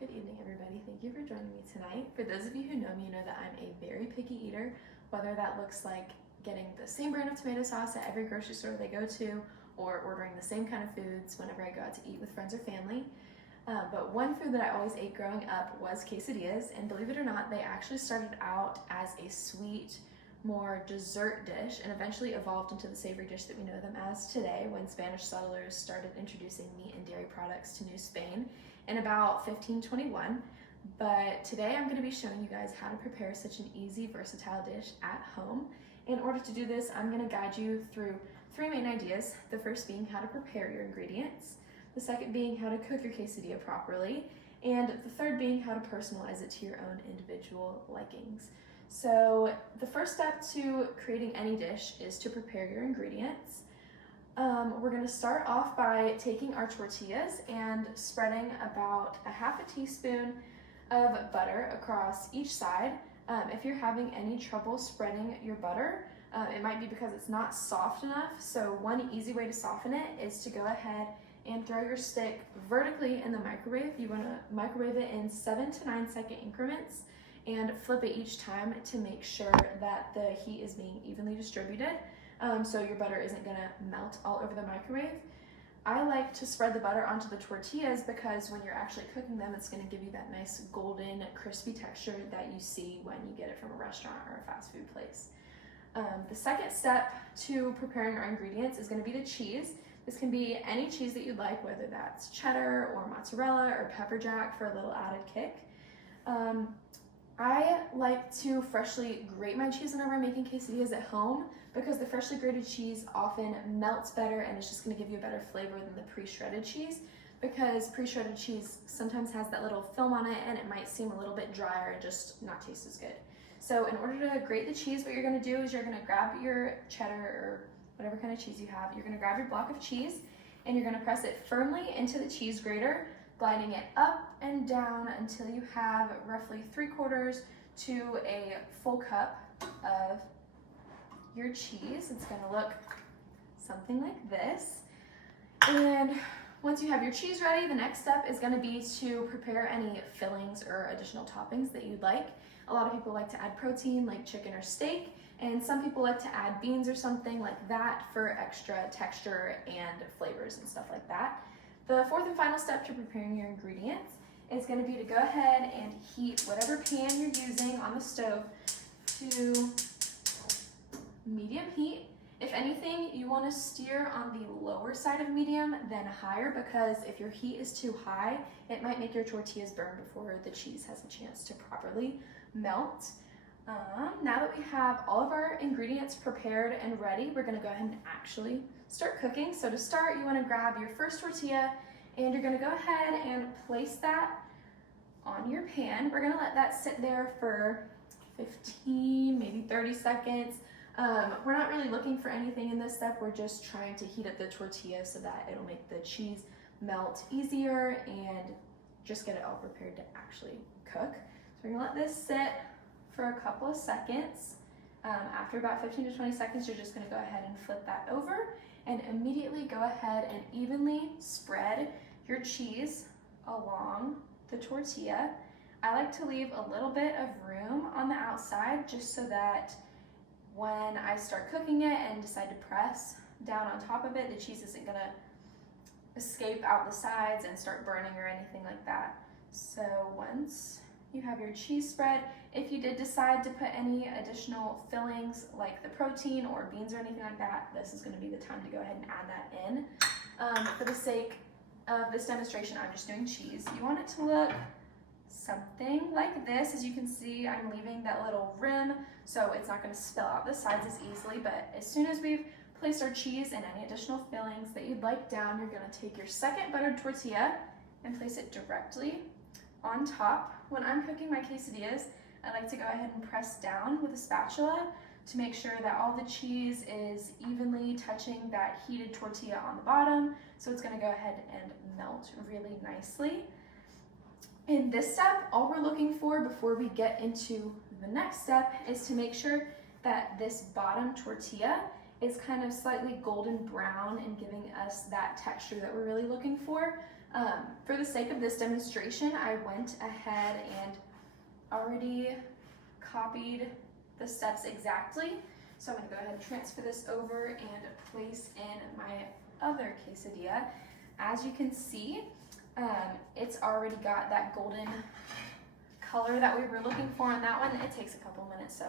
Good evening, everybody. Thank you for joining me tonight. For those of you who know me, you know that I'm a very picky eater, whether that looks like getting the same brand of tomato sauce at every grocery store they go to, or ordering the same kind of foods whenever I go out to eat with friends or family. But one food that I always ate growing up was quesadillas, and believe it or not, they actually started out as a sweet, more dessert dish and eventually evolved into the savory dish that we know them as today when Spanish settlers started introducing meat and dairy products to New Spain in about 1521. But today I'm going to be showing you guys how to prepare such an easy, versatile dish at home. In order to do this, I'm going to guide you through three main ideas. The first being how to prepare your ingredients, the second being how to cook your quesadilla properly, and the third being how to personalize it to your own individual likings. So the first step to creating any dish is to prepare your ingredients. We're going to start off by taking our tortillas and spreading about a half a teaspoon of butter across each side. If you're having any trouble spreading your butter, it might be because it's not soft enough. So one easy way to soften it is to go ahead and throw your stick vertically in the microwave. You want to microwave it in 7 to 9 second increments and flip it each time to make sure that the heat is being evenly distributed, so your butter isn't gonna melt all over the microwave. I like to spread the butter onto the tortillas because when you're actually cooking them, it's gonna give you that nice golden, crispy texture that you see when you get it from a restaurant or a fast food place. The second step to preparing our ingredients is gonna be the cheese. This can be any cheese that you'd like, whether that's cheddar or mozzarella or pepper jack for a little added kick. I like to freshly grate my cheese whenever I'm making quesadillas at home because the freshly grated cheese often melts better and it's just going to give you a better flavor than the pre-shredded cheese, because pre-shredded cheese sometimes has that little film on it and it might seem a little bit drier and just not taste as good. So in order to grate the cheese, what you're going to do is you're going to grab your cheddar or whatever kind of cheese you have. You're going to grab your block of cheese and you're going to press it firmly into the cheese grater, gliding it up and down until you have roughly 3/4 to a full cup of your cheese. It's going to look something like this. And once you have your cheese ready, the next step is going to be to prepare any fillings or additional toppings that you'd like. A lot of people like to add protein like chicken or steak, and some people like to add beans or something like that for extra texture and flavors and stuff like that. The fourth and final step to preparing your ingredients is going to be to go ahead and heat whatever pan you're using on the stove to medium heat. If anything, you want to steer on the lower side of medium than higher, because if your heat is too high, it might make your tortillas burn before the cheese has a chance to properly melt. Now that we have all of our ingredients prepared and ready, we're going to go ahead and actually start cooking. So to start, you want to grab your first tortilla and you're going to go ahead and place that on your pan. We're going to let that sit there for 15, maybe 30 seconds. We're not really looking for anything in this step. We're just trying to heat up the tortilla so that it'll make the cheese melt easier and just get it all prepared to actually cook. So we're going to let this sit for a couple of seconds. After about 15 to 20 seconds, you're just going to go ahead and flip that over and immediately go ahead and evenly spread your cheese along the tortilla. I like to leave a little bit of room on the outside just so that when I start cooking it and decide to press down on top of it, the cheese isn't going to escape out the sides and start burning or anything like that. So once you have your cheese spread, if you did decide to put any additional fillings like the protein or beans or anything like that, this is going to be the time to go ahead and add that in. For the sake of this demonstration, I'm just doing cheese. You want it to look something like this. As you can see, I'm leaving that little rim so it's not going to spill out the sides as easily, but as soon as we've placed our cheese and any additional fillings that you'd like down, you're going to take your second buttered tortilla and place it directly on top. When I'm cooking my quesadillas, I like to go ahead and press down with a spatula to make sure that all the cheese is evenly touching that heated tortilla on the bottom, so it's going to go ahead and melt really nicely. In this step, all we're looking for before we get into the next step is to make sure that this bottom tortilla is kind of slightly golden brown and giving us that texture that we're really looking for. For the sake of this demonstration, I went ahead and already copied the steps exactly. So I'm gonna go ahead and transfer this over and place in my other quesadilla. As you can see, it's already got that golden color that we were looking for on that one. It takes a couple minutes, so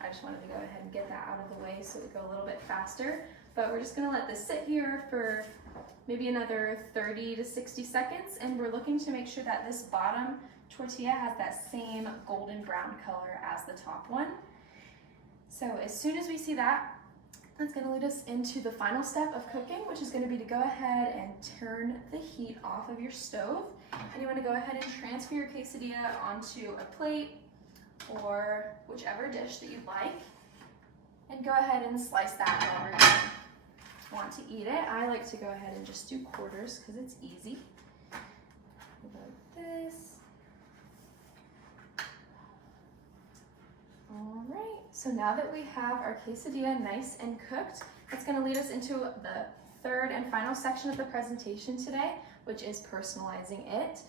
I just wanted to go ahead and get that out of the way so it would go a little bit faster. But we're just gonna let this sit here for maybe another 30 to 60 seconds, and we're looking to make sure that this bottom tortilla has that same golden brown color as the top one. So as soon as we see that, that's gonna lead us into the final step of cooking, which is gonna be to go ahead and turn the heat off of your stove. And you wanna go ahead and transfer your quesadilla onto a plate or whichever dish that you'd like. And go ahead and slice that however you want to eat it. I like to go ahead and just do quarters because it's easy. Like this. All right, so now that we have our quesadilla nice and cooked, it's gonna lead us into the third and final section of the presentation today, which is personalizing it.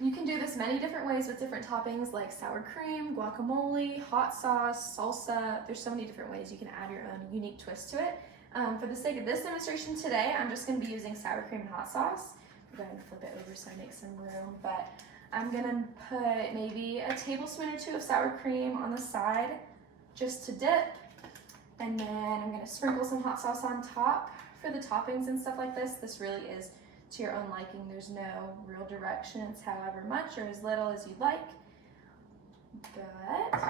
You can do this many different ways with different toppings like sour cream, guacamole, hot sauce, salsa. There's so many different ways you can add your own unique twist to it. For the sake of this demonstration today, I'm just gonna be using sour cream and hot sauce. I'm going to flip it over so I make some room, but I'm gonna put maybe a tablespoon or two of sour cream on the side just to dip. And then I'm gonna sprinkle some hot sauce on top. For the toppings and stuff like this really is to your own liking. There's no real direction. It's however much or as little as you'd like. But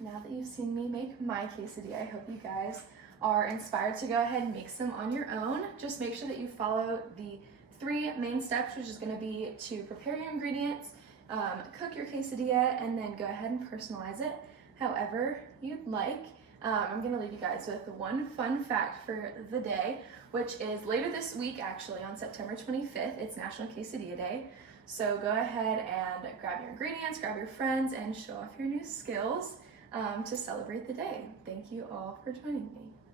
now that you've seen me make my quesadilla, I hope you guys are inspired to go ahead and make some on your own. Just make sure that you follow the 3 main steps, which is going to be to prepare your ingredients, cook your quesadilla, and then go ahead and personalize it however you'd like. I'm going to leave you guys with one fun fact for the day, which is later this week, actually on September 25th, it's National Quesadilla Day. So go ahead and grab your ingredients, grab your friends, and show off your new skills to celebrate the day. Thank you all for joining me.